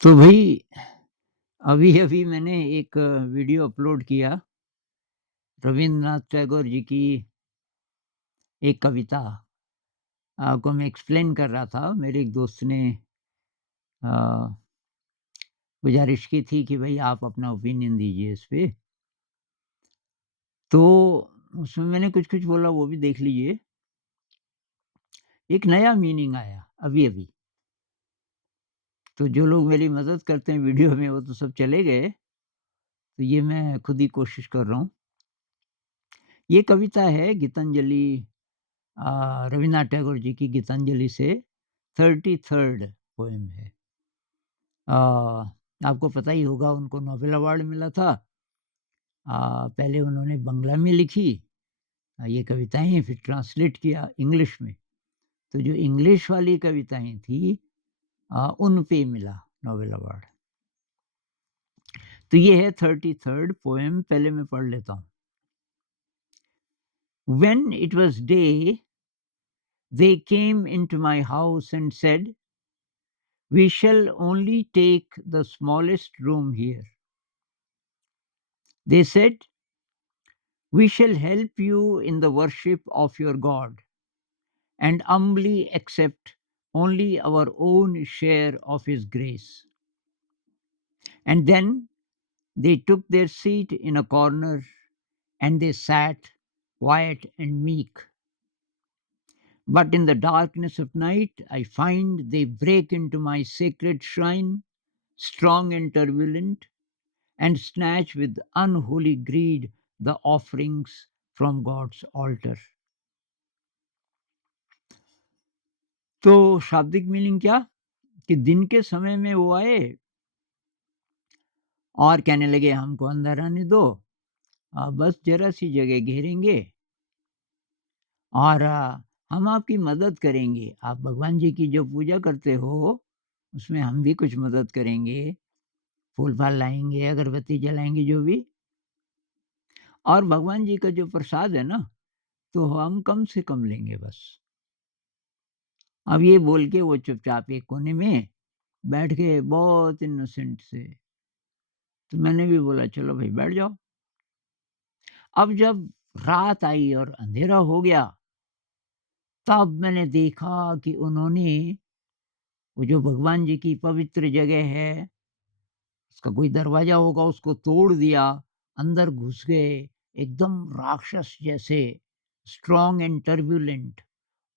तो भई अभी-अभी मैंने एक वीडियो अपलोड किया, रवींद्रनाथ टैगोर जी की एक कविता को मैं एक्सप्लेन कर रहा था। मेरे एक दोस्त ने अ, गुज़ारिश की थी कि भई आप अपना ओपिनियन दीजिए इस पे। तो उसमें मैंने कुछ-कुछ बोला वो भी देख लीजिए। एक नया मीनिंग आया अभी-अभी। तो जो लोग मेरी मदद करते हैं वीडियो में वो तो सब चले गए, तो ये मैं खुद ही कोशिश कर रहा हूँ। ये कविता है गीतांजलि रवीन्द्रनाथ टैगोर जी की गीतांजलि से 33rd पोएम है। अ, आपको पता ही होगा उनको नोबेल अवार्ड मिला था। पहले उन्होंने बंगला में लिखी ये कविताएँ फिर ट्रांसलेट किया इंग्लिश में। तो जो इंग्लिश वाली कविताएँ थी उन पे मिला नोबेल अवार्ड। तो ये है 33rd पोएम पहले मैं पढ़ लेता हूँ। When it was day, they came into my house and said, "We shall only take the smallest room here." They said, "We shall help you in the worship of your God and humbly accept only our own share of His grace." And then they took their seat in a corner and they sat quiet and meek. But in the darkness of night, I find they break into my sacred shrine, strong and turbulent, and snatch with unholy greed the offerings from God's altar. तो शाब्दिक meaning क्या? कि दिन के समय में वो आए और कहने लगे हमको अंदर आने दो, बस ज़रा-सी जगह घेरेंगे और हम आपकी मदद करेंगे। आप भगवान जी की जो पूजा करते हो, उसमें हम भी कुछ मदद करेंगे, फूल-फाल लाएँगे, अगरबत्ती जलाएँगे जो भी और भगवान जी का जो प्रसाद है ना, तो हम कम से कम लेंगे बस। अब ये बोल के वो चुपचाप एक कोने में बैठ गए बहुत इनोसेंट से। तो मैंने भी बोला चलो भई बैठ जाओ। अब जब रात आई और अंधेरा हो गया, तब मैंने देखा कि उन्होंने वो जो भगवान जी की पवित्र जगह है, उसका कोई दरवाज़ा होगा उसको तोड़ दिया, अंदर घुस गए, एकदम राक्षस जैसे स्ट्रॉन्ग एंड टर्ब्युलेंट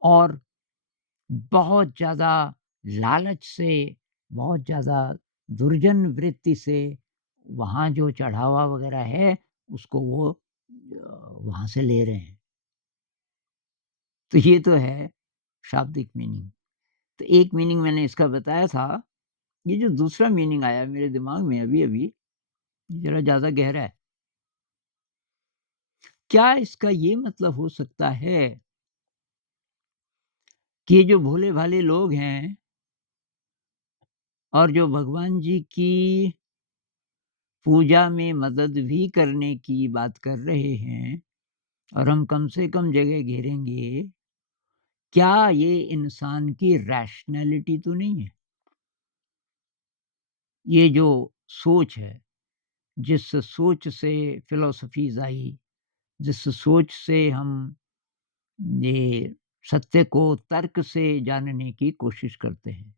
और बहुत ज़्यादा लालच से, बहुत ज़्यादा दुर्जन वृत्ति से वहाँ जो चढ़ावा वग़ैरह है, उसको वो वहाँ से ले रहे हैं। तो ये तो है शाब्दिक मीनिंग। तो एक मीनिंग मैंने इसका बताया था, ये जो दूसरा मीनिंग आया मेरे दिमाग में अभी-अभी, ज़रा ज़्यादा गहरा है। क्या इसका ये मतलब हो सकता है कि ये जो भोले-भाले लोग हैं और जो भगवान जी की पूजा में मदद भी करने की बात कर रहे हैं और हम कम से कम जगह घेरेंगे, क्या ये इंसान की रैशनैलिटी तो नहीं है? ये जो सोच है, जिस सोच से फिलॉसफीज़ आई, जिस सोच से हम ये सत्य को तर्क से जानने की कोशिश करते हैं।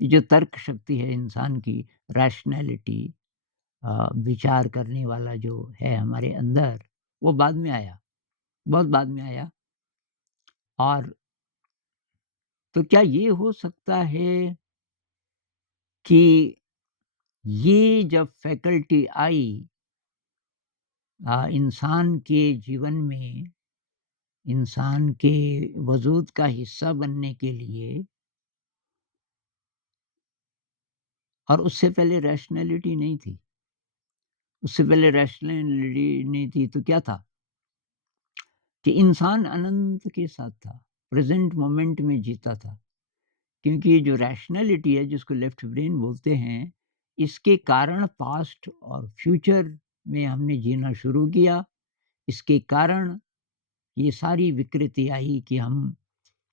ये जो तर्क शक्ति है इंसान की, रैशनैलिटी विचार करने वाला जो है हमारे अंदर, वो बाद में आया, बहुत बाद में आया और तो क्या ये हो सकता है कि ये जब फैकल्टी आई इंसान के जीवन में, इंसान के वजूद का हिस्सा बनने के लिए और उससे पहले रैशनैलिटी नहीं थी। उससे पहले रैशनैलिटी नहीं थी तो क्या था? कि इंसान अनंत के साथ था, प्रेज़ेंट मोमेंट में जीता था। क्योंकि ये जो रैशनैलिटी है जिसको लेफ्ट ब्रेन बोलते हैं, इसके कारण पास्ट और फ्यूचर में हमने जीना शुरू किया। इसके कारण ये सारी विकृति आई कि हम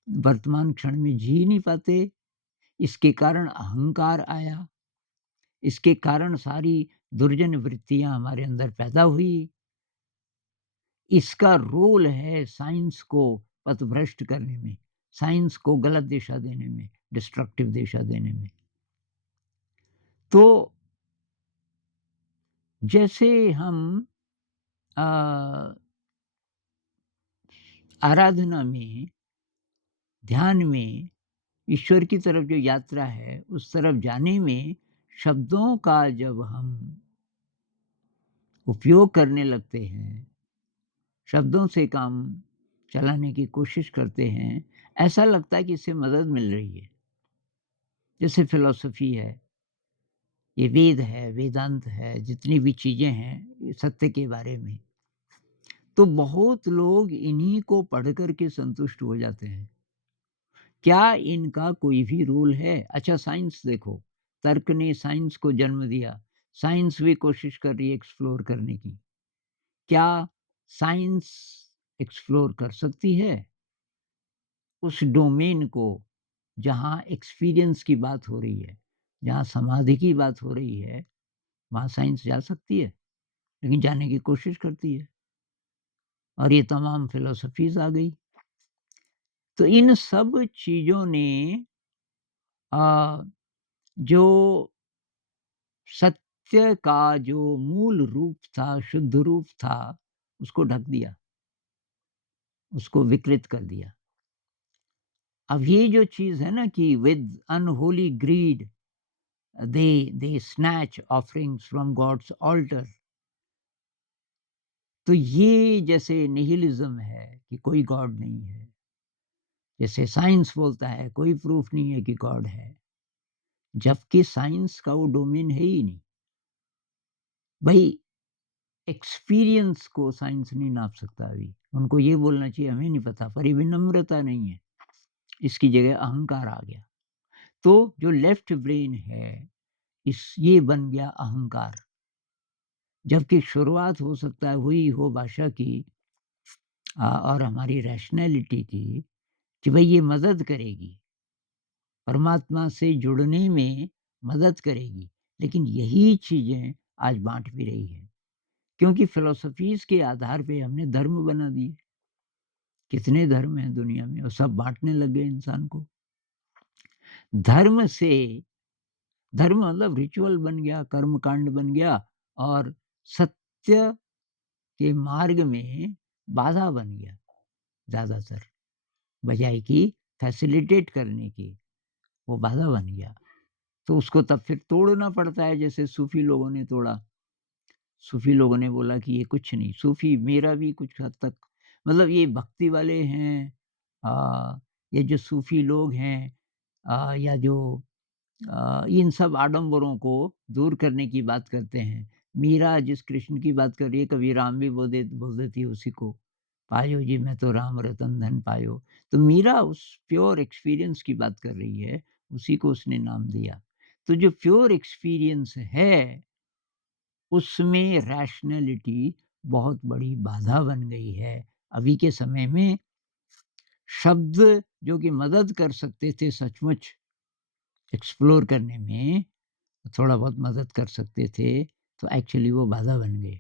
वर्तमान क्षण में जी नहीं पाते। इसके कारण अहंकार आया इसके कारण सारी दुर्जन वृत्तियाँ हमारे अंदर पैदा हुई। इसका रोल है साइंस को पथभ्रष्ट करने में, साइंस को गलत दिशा देने में, डिस्ट्रक्टिव दिशा देने में। तो जैसे हम अ, आराधना में, ध्यान में ईश्वर की तरफ जो यात्रा है, उस तरफ जाने में शब्दों का जब हम उपयोग करने लगते हैं, शब्दों से काम चलाने की कोशिश करते हैं, ऐसा लगता है कि इससे मदद मिल रही है। जैसे फ़िलॉसफ़ी है, ये वेद है, वेदांत है, जितनी भी चीज़ें हैं, ये सत्य के बारे में। तो बहुत लोग इन्हीं को पढ़ कर के संतुष्ट हो जाते हैं। क्या इनका कोई भी रोल है? अच्छा साइंस देखो, तर्क ने साइंस को जन्म दिया, साइंस भी कोशिश कर रही है एक्सप्लोर करने की। क्या साइंस एक्सप्लोर कर सकती है उस डोमेन को जहाँ एक्सपीरियंस की बात हो रही है, जहाँ समाधि की बात हो रही है, वहाँ साइंस जा सकती है, लेकिन जाने की कोशिश करती है और ये तमाम फिलॉसफीज़ आ गई। तो इन सब चीज़ों ने जो सत्य का जो मूल रूप था, शुद्ध रूप था, उसको ढक दिया, उसको विकृत कर दिया। अब ये जो चीज़ है ना कि with unholy greed they snatch offerings from gods altar, तो ये जैसे निहिलिज्म है कि कोई गॉड नहीं है, जैसे साइंस बोलता है कोई प्रूफ नहीं है कि गॉड है, जबकि साइंस का वो डोमेन है ही नहीं। भई एक्सपीरियंस को साइंस नहीं नाप सकता अभी। उनको ये बोलना चाहिए हमें नहीं पता, पर ये विनम्रता नहीं है, इसकी जगह अहंकार आ गया। तो जो लेफ्ट ब्रेन है, इस ये बन गया अहंकार, जबकि शुरुआत हो सकता है हुई हो भाषा की और हमारी रैशनैलिटी की, कि भई ये मदद करेगी, परमात्मा से जुड़ने में मदद करेगी। लेकिन यही चीज़ें आज बाँट भी रही हैं, क्योंकि फिलॉसफीज़ के आधार पे हमने धर्म बना दिए। कितने धर्म हैं दुनिया में और सब बाँटने लग गए इंसान को। धर्म से धर्म मतलब रिचुअल बन गया, कर्मकांड बन गया और सत्य के मार्ग में बाधा बन गया ज़्यादातर, बजाए कि फैसिलिटेट करने की, वो बाधा बन गया। तो उसको तब फिर तोड़ना पड़ता है जैसे सूफ़ी लोगों ने तोड़ा। सूफ़ी लोगों ने बोला कि ये कुछ नहीं, सूफ़ी मेरा भी कुछ हद तक मतलब ये भक्ति वाले हैं, ये जो सूफ़ी लोग हैं, या जो इन सब आडंबरों को दूर करने की बात करते हैं। मीरा जिस कृष्ण की बात कर रही है, कभी राम भी बोल देती है उसी को, पायो जी मैं तो राम रतन धन पायो। तो मीरा उस प्योर एक्सपीरियंस की बात कर रही है, उसी को उसने नाम दिया। तो जो प्योर एक्सपीरियंस है, उसमें रैशनैलिटी बहुत बड़ी बाधा बन गई है। अभी के समय में शब्द जो कि मदद कर सकते थे सचमुच एक्सप्लोर करने में, थोड़ा बहुत मदद कर सकते थे, तो एक्चुअली वो बाधा बन गए।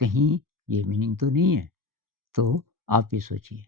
कहीं ये मीनिंग तो नहीं है? तो आप ही सोचिए।